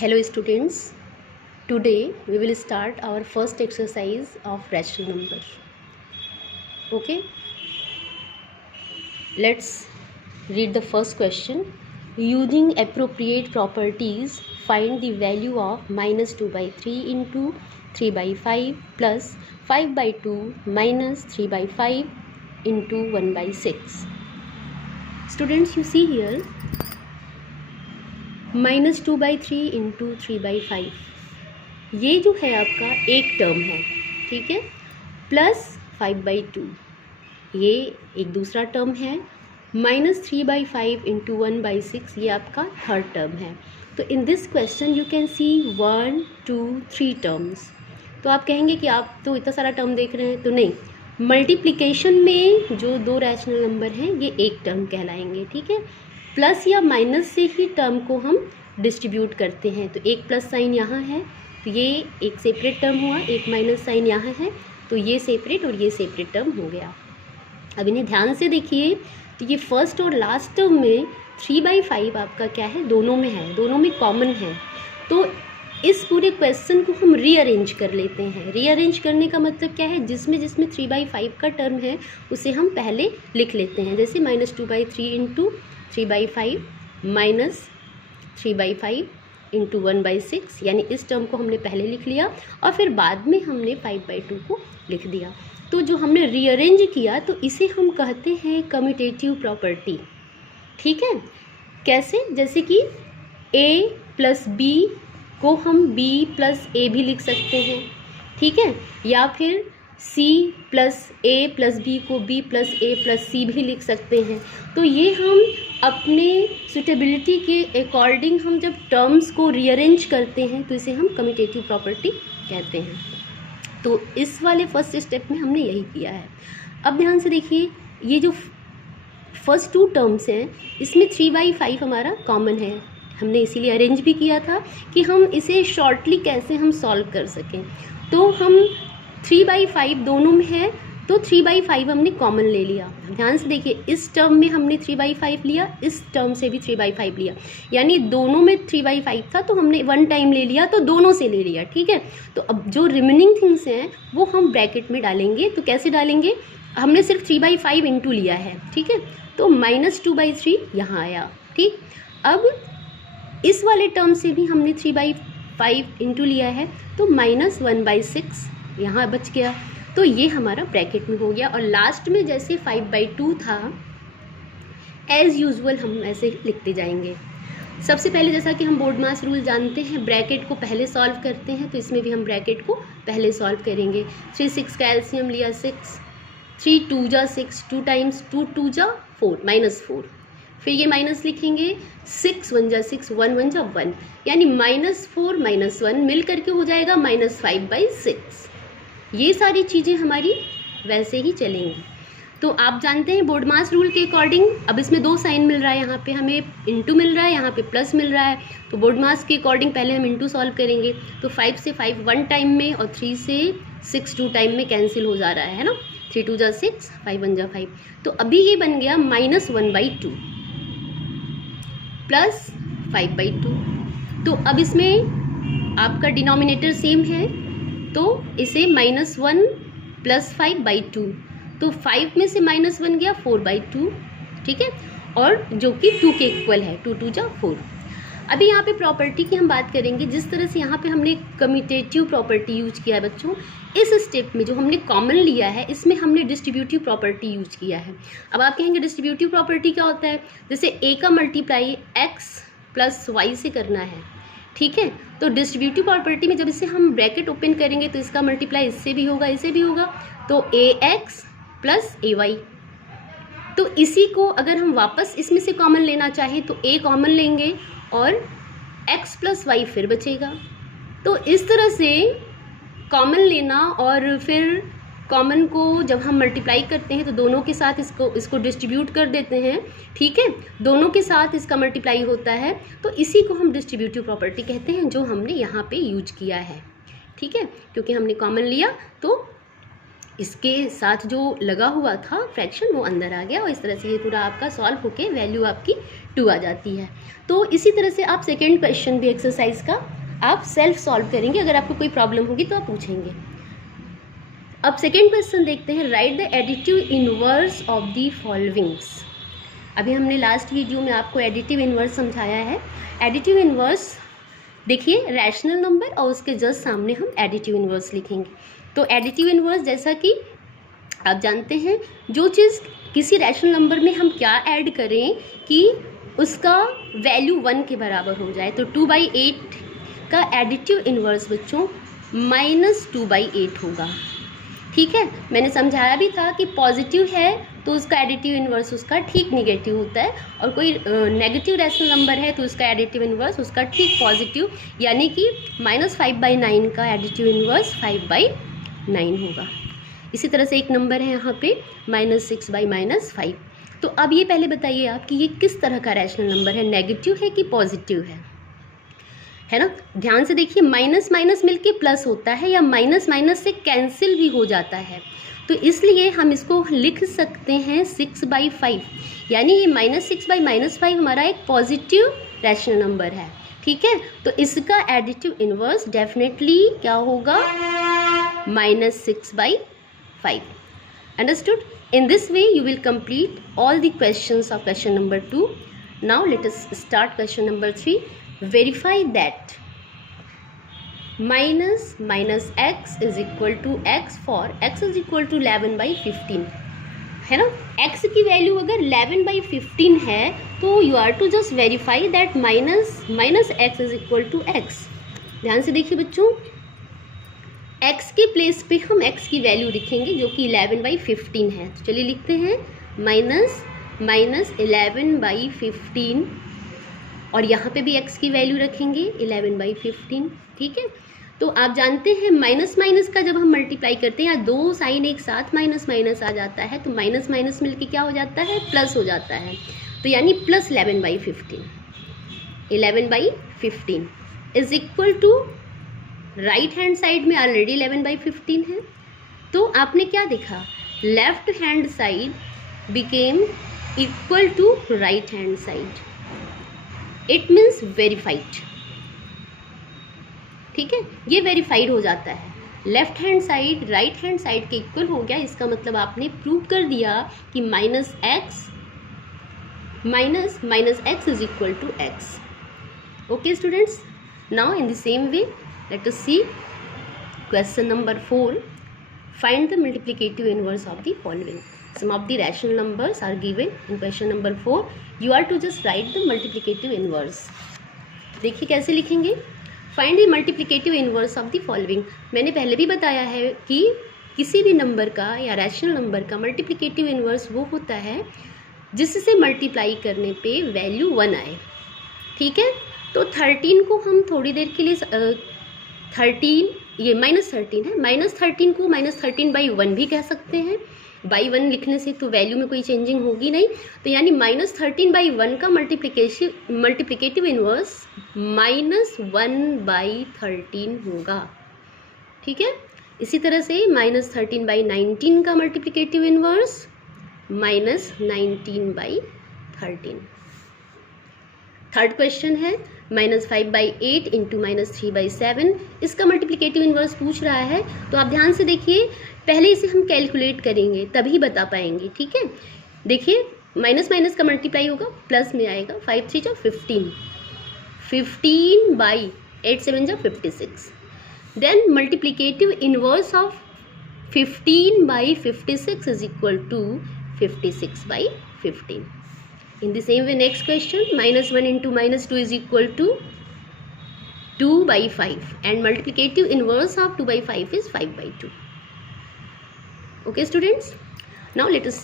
Hello students, today we will start our first exercise of rational number. Okay, let's read the first question. Using appropriate properties, find the value of minus 2 by 3 into 3 by 5 plus 5 by 2 minus 3 by 5 into 1 by 6. Students, you see here minus 2 by 3 into 3 by 5 ये जो है आपका एक term है, ठीक है, plus 5 by 2 ये एक दूसरा टर्म है, माइनस 3 बाई 5 इंटू 1 बाई 6 ये आपका थर्ड टर्म है. तो in this question you can see 1 2 3 terms. तो आप कहेंगे कि आप तो इतना सारा टर्म देख रहे हैं, तो नहीं, मल्टीप्लिकेशन में जो दो रैशनल नंबर हैं ये एक टर्म कहलाएंगे, ठीक है. प्लस या माइनस से ही टर्म को हम डिस्ट्रीब्यूट करते हैं. तो एक प्लस साइन यहाँ है तो ये एक सेपरेट टर्म हुआ, एक माइनस साइन यहाँ है तो ये सेपरेट और ये सेपरेट टर्म हो गया. अब इन्हें ध्यान से देखिए, तो ये फर्स्ट और लास्ट टर्म में 3 बाई 5 आपका क्या है, दोनों में है, दोनों में कॉमन है. तो इस पूरे क्वेश्चन को हम रीअरेंज कर लेते हैं. रीअरेंज करने का मतलब क्या है, जिसमें 3 बाई 5 का टर्म है उसे हम पहले लिख लेते हैं. जैसे minus 2 by 3 into 3 by 5 minus 3 by 5 into 1 by 6, यानी इस टर्म को हमने पहले लिख लिया और फिर बाद में हमने 5 बाई 2 को लिख दिया. तो जो हमने रीअरेंज किया तो इसे हम कहते हैं कम्यूटेटिव प्रॉपर्टी. ठीक है, कैसे, जैसे कि a प्लस बी को हम b प्लस ए भी लिख सकते हैं, ठीक है, या फिर c प्लस ए प्लस बी को b प्लस ए प्लस सी भी लिख सकते हैं. तो ये हम अपने सुटेबिलिटी के अकॉर्डिंग हम जब टर्म्स को रीअरेंज करते हैं तो इसे हम कम्यूटेटिव प्रॉपर्टी कहते हैं. तो इस वाले फर्स्ट स्टेप में हमने यही किया है. अब ध्यान से देखिए, ये जो फर्स्ट टू टर्म्स हैं इसमें 3 बाई 5 हमारा कॉमन है. हमने इसीलिए अरेंज भी किया था कि हम इसे शॉर्टली कैसे हम सॉल्व कर सकें. तो हम 3 बाई 5 दोनों में है तो 3 बाई 5 हमने कॉमन ले लिया. ध्यान से देखिए, इस टर्म में हमने 3 बाई 5 लिया, इस टर्म से भी 3 बाई 5 लिया, यानी दोनों में 3 बाई 5 था तो हमने वन टाइम ले लिया तो दोनों से ले लिया, ठीक है. तो अब जो रिमेनिंग थिंग्स हैं वो हम ब्रैकेट में डालेंगे. तो कैसे डालेंगे, हमने सिर्फ 3 बाई 5 इंटू लिया है, ठीक है, तो माइनस 2 बाई 3 यहाँ आया. ठीक, अब इस वाले टर्म से भी हमने 3 बाई 5 इंटू लिया है तो माइनस 1 बाई 6 यहाँ बच गया. तो ये हमारा ब्रैकेट में हो गया. और लास्ट में जैसे 5 बाई 2 था, एज़ यूजुअल हम ऐसे लिखते जाएंगे. सबसे पहले जैसा कि हम बोर्ड मास रूल जानते हैं, ब्रैकेट को पहले सॉल्व करते हैं, तो इसमें भी हम ब्रैकेट को पहले सॉल्व करेंगे. 3 6 का एलसीएम लिया 6, 3 2 जा 6, 2 टाइम्स 2 2 जा 4 माइनस 4, फिर ये माइनस लिखेंगे, 6 1 जा 6, 1 1 जा 1, यानी माइनस 4 माइनस 1 मिल करके हो जाएगा माइनस 5 बाई 6. ये सारी चीज़ें हमारी वैसे ही चलेंगी. तो आप जानते हैं बोर्ड मास रूल के अकॉर्डिंग, अब इसमें दो साइन मिल रहा है, यहाँ पे हमें इंटू मिल रहा है, यहाँ पे प्लस मिल रहा है. तो बोर्ड मास के अकॉर्डिंग पहले हम इंटू सॉल्व करेंगे. तो 5 से 5 1 टाइम में और 3 से 6 2 टाइम में कैंसिल हो जा रहा है ना. 3 2 जा 6, 5 1 जा 5. तो अभी ये बन गया माइनस 1 बाई 2 प्लस 5 बाई 2. तो अब इसमें आपका डिनोमिनेटर सेम है तो इसे माइनस 1 प्लस 5 बाई 2, तो 5 में से माइनस 1 गया 4 बाई 2, ठीक है, और जो कि 2 के इक्वल है, 2 2 जा 4. अभी यहाँ पे प्रॉपर्टी की हम बात करेंगे. जिस तरह से यहाँ पे हमने कम्यूटेटिव प्रॉपर्टी यूज किया है बच्चों, इस स्टेप में जो हमने कॉमन लिया है इसमें हमने डिस्ट्रीब्यूटिव प्रॉपर्टी यूज किया है. अब आप कहेंगे डिस्ट्रीब्यूटिव प्रॉपर्टी क्या होता है, जैसे a का मल्टीप्लाई x प्लस वाई से करना है, ठीक है. तो डिस्ट्रीब्यूटिव प्रॉपर्टी में जब इसे हम ब्रैकेट ओपन करेंगे तो इसका मल्टीप्लाई इससे भी होगा, इससे भी होगा, तो ax प्लस ay. तो इसी को अगर हम वापस इसमें से कॉमन लेना चाहें तो a कॉमन लेंगे और x प्लस वाई फिर बचेगा. तो इस तरह से कॉमन लेना और फिर कॉमन को जब हम मल्टीप्लाई करते हैं तो दोनों के साथ इसको डिस्ट्रीब्यूट कर देते हैं, ठीक है, दोनों के साथ इसका मल्टीप्लाई होता है. तो इसी को हम डिस्ट्रीब्यूटिव प्रॉपर्टी कहते हैं जो हमने यहाँ पे यूज किया है, ठीक है, क्योंकि हमने कॉमन लिया तो इसके साथ जो लगा हुआ था फ्रैक्शन वो अंदर आ गया और इस तरह से ये पूरा आपका सॉल्व होके वैल्यू आपकी 2 आ जाती है। तो इसी तरह से आप सेकेंड क्वेश्चन भी एक्सरसाइज का आप सेल्फ सॉल्व करेंगे। अगर आपको कोई प्रॉब्लम होगी तो आप पूछेंगे। अब सेकेंड क्वेश्चन देखते हैं। Right the additive inverse of the followings. अभी हमने लास्ट वीडियो में आपको एडिटिव इनवर्स समझाया है। एडिटिव इनवर्स देखिए, रैशनल नंबर और उसके जस्ट सामने हम एडिटिव इनवर्स लिखेंगे। तो एडिटिव इनवर्स जैसा कि आप जानते हैं, जो चीज़ किसी रैशनल नंबर में हम क्या ऐड करें कि उसका वैल्यू 1 के बराबर हो जाए। तो 2/8 का एडिटिव इनवर्स बच्चों -2/8 होगा। ठीक है, मैंने समझाया भी था कि पॉजिटिव है तो उसका एडिटिव इनवर्स उसका ठीक निगेटिव होता है, और कोई नेगेटिव रैशनल नंबर है तो उसका एडिटिव इनवर्स उसका ठीक पॉजिटिव, यानी कि -5/9 का एडिटिव इनवर्स 5/9 होगा। इसी तरह से एक नंबर है यहाँ पे -6/-5। तो अब ये पहले बताइए आप कि ये किस तरह का रैशनल नंबर है, नेगेटिव है कि पॉजिटिव है ना। ध्यान से देखिए, माइनस माइनस मिलके प्लस होता है या माइनस माइनस से कैंसिल भी हो जाता है। तो इसलिए हम इसको लिख सकते हैं 6/5, यानी ये -6/-5 हमारा एक पॉजिटिव रैशनल नंबर है। ठीक है, तो इसका एडिटिव इनवर्स डेफिनेटली क्या होगा, -6/5। Understood? In this way you will complete all the questions of question number 2. Now let us start question number 3. Verify that minus x is equal to x for x is equal to 11/15 है ना। x की value अगर 11/15 है तो you are to just verify that minus x is equal to x। ध्यान से देखिए बच्चों, x के प्लेस पे हम x की वैल्यू लिखेंगे जो कि 11/15 है। तो चलिए लिखते हैं माइनस 11/15, और यहाँ पे भी x की वैल्यू रखेंगे 11/15। ठीक है, तो आप जानते हैं माइनस माइनस का जब हम मल्टीप्लाई करते हैं या दो साइन एक साथ माइनस माइनस आ जाता है तो माइनस माइनस मिलके क्या हो जाता है, प्लस हो जाता है। तो यानी plus 11/15 is equal to, right hand side में ऑलरेडी 11/15 है, तो आपने क्या देखा, left hand side became equal to right hand side. It means verified. ठीक है, ये वेरीफाइड हो जाता है। Left hand side right hand side के इक्वल हो गया, इसका मतलब आपने प्रूव कर दिया कि minus X is equal to X. Okay students, now in the same way let us see question number 4. Find the multiplicative inverse of the following. Some of the rational numbers are given in question number 4. You are to just write the multiplicative inverse. देखिए कैसे लिखेंगे. Find the multiplicative inverse of the following. मैंने पहले भी बताया है कि किसी भी नंबर का या रैशनल नंबर का मल्टीप्लिकेटिव इनवर्स वो होता है जिससे मल्टीप्लाई करने पे वैल्यू 1 आए. ठीक है, तो 13 को हम थोड़ी देर के लिए 13, ये -13 है, -13 को -13/1 भी कह सकते हैं. बाई 1 लिखने से तो वैल्यू में कोई चेंजिंग होगी नहीं, तो यानी -13/1 का मल्टीप्लिकेटिव इनवर्स -1/13 होगा. ठीक है, इसी तरह से -13/19 का मल्टीप्लिकेटिव इनवर्स -19/13. थर्ड क्वेश्चन है -5/8 इंटू -3/7. इसका मल्टीप्लिकेटिव इनवर्स पूछ रहा है, तो आप ध्यान से देखिए, पहले इसे हम कैलकुलेट करेंगे तभी बता पाएंगे. ठीक है, देखिए माइनस माइनस का मल्टीप्लाई होगा, प्लस में आएगा 5 3 जा 15, 15/8 7 जा 56. Then multiplicative inverse of 15/56 is equal to 56/15. In the same way, next question, -1 into -2 is equal to 2/5 and multiplicative inverse of 2/5 is 5/2. Okay students, now let us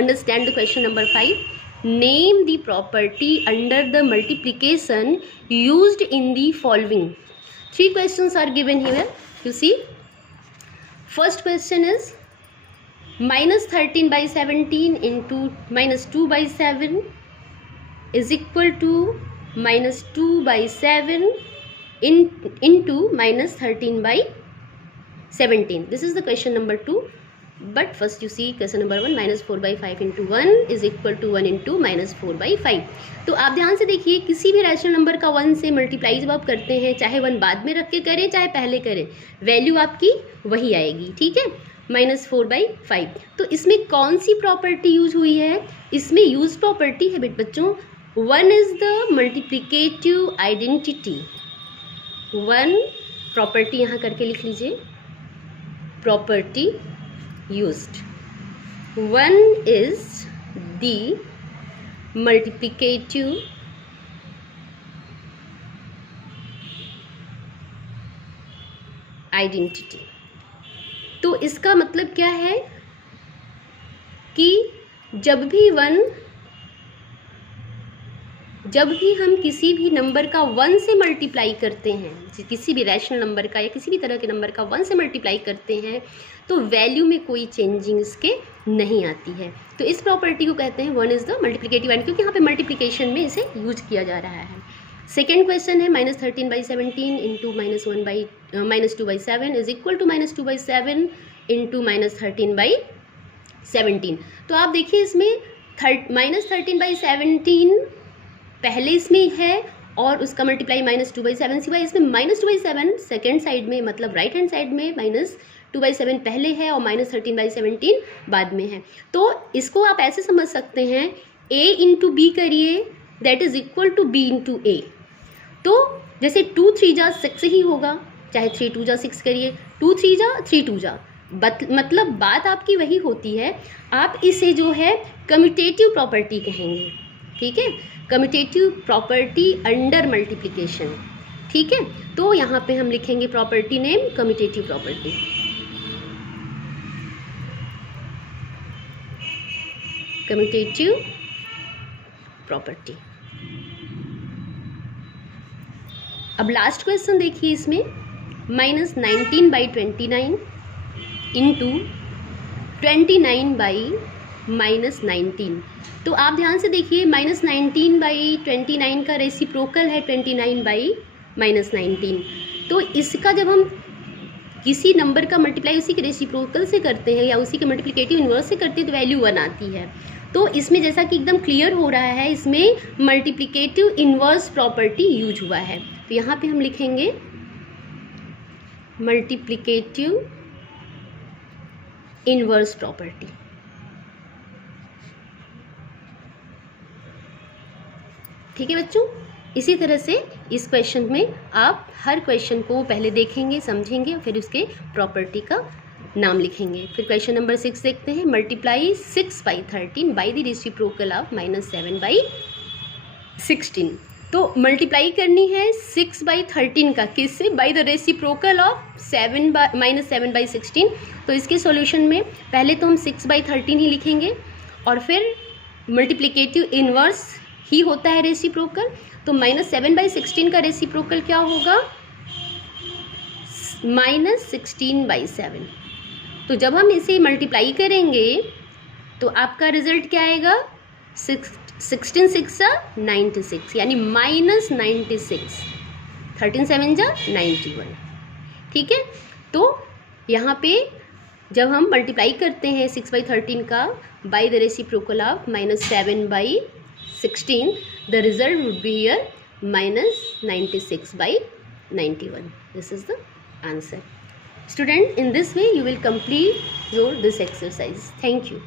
understand the question number 5. Name the property under the multiplication used in the following. 3 questions are given here. You see, first question is -13/17 into -2/7 is equal to -2/7 into -13/17. This is the question number 2. But first you see question number 1, -4/5 × 1 is equal to 1 × -4/5। तो आप ध्यान से देखिए, किसी भी rational number का 1 से multiply जब आप करते हैं, चाहे 1 बाद में रख के करें चाहे पहले करें, वैल्यू आपकी वही आएगी, ठीक है, -4/5। तो इसमें कौन सी प्रॉपर्टी यूज हुई है? इसमें यूज प्रॉपर्टी है बच्चों, 1 is the multiplicative identity. 1 property यहाँ करके लिख लीजिए, property used, 1 is the multiplicative identity। तो इसका मतलब क्या है कि जब भी हम किसी भी नंबर का 1 से मल्टीप्लाई करते हैं, किसी भी रैशनल नंबर का या किसी भी तरह के नंबर का 1 से मल्टीप्लाई करते हैं, तो वैल्यू में कोई चेंजिंग इसके नहीं आती है। तो इस प्रॉपर्टी को कहते हैं 1 इज़ द मल्टीप्लिकेटिव आइडेंटिटी, क्योंकि यहाँ पे मल्टीप्लिकेशन में इसे यूज किया जा रहा है। सेकेंड क्वेश्चन है -13/17 × -2/7 इज इक्वल टू -2/7 × -13/17। तो आप देखिए, इसमें -13/17 पहले इसमें है और उसका मल्टीप्लाई -2/7 सिवाय इसमें -2/7 सेकेंड साइड में, मतलब राइट हैंड साइड में -2/7 पहले है और -13/17 बाद में है। तो इसको आप ऐसे समझ सकते हैं, a × b करिए that is equal to b × a। तो जैसे 2 3 जा 6 ही होगा, चाहे 3 2 जा 6 करिए, 2 3 जा 3 2 जा, मतलब बात आपकी वही होती है। आप इसे जो है कम्यूटेटिव प्रॉपर्टी कहेंगे, ठीक है, कम्यूटेटिव प्रॉपर्टी अंडर मल्टीप्लिकेशन, ठीक है। तो यहाँ पे हम लिखेंगे property name commutative property. Commutative property. अब लास्ट क्वेश्चन देखिए, इसमें -19/29 × 29/-19। तो आप ध्यान से देखिए, -19/29 का रेसिप्रोकल है 29/-19। तो इसका जब हम किसी नंबर का मल्टीप्लाई उसी के रेसिप्रोकल से करते हैं या उसी के मल्टीप्लिकेटिव इन्वर्स से करते हैं, तो वैल्यू 1 आती है। तो इसमें जैसा कि एकदम क्लियर हो रहा है, इसमें मल्टीप्लिकेटिव इन्वर्स प्रॉपर्टी यूज हुआ है। तो यहाँ पे हम लिखेंगे मल्टीप्लिकेटिव इन्वर्स प्रॉपर्टी। ठीक है बच्चों, इसी तरह से इस क्वेश्चन में आप हर क्वेश्चन को पहले देखेंगे, समझेंगे, फिर उसके प्रॉपर्टी का नाम लिखेंगे। फिर क्वेश्चन नंबर 6 देखते हैं, multiply 6/13 by the reciprocal of -7/16। तो मल्टीप्लाई करनी है 6/13 का, किससे? By the reciprocal of -7/16। तो इसके सॉल्यूशन में पहले तो हम 6/13 ही लिखेंगे और फिर मल्टीप्लिकेटिव इन्वर्स ही होता है रेसिप्रोकल। तो -7/16 का रेसिप्रोकल क्या होगा? -16/7। तो जब हम इसे मल्टीप्लाई करेंगे तो आपका रिजल्ट क्या आएगा? 16 6 96, यानी -96। 13 7 जा 91। ठीक है, तो यहाँ पे जब हम मल्टीप्लाई करते हैं 6/13 का by the reciprocal of -7/16, the result would be here -96/91. This is the answer. Student, in this way you will complete this exercise. Thank you.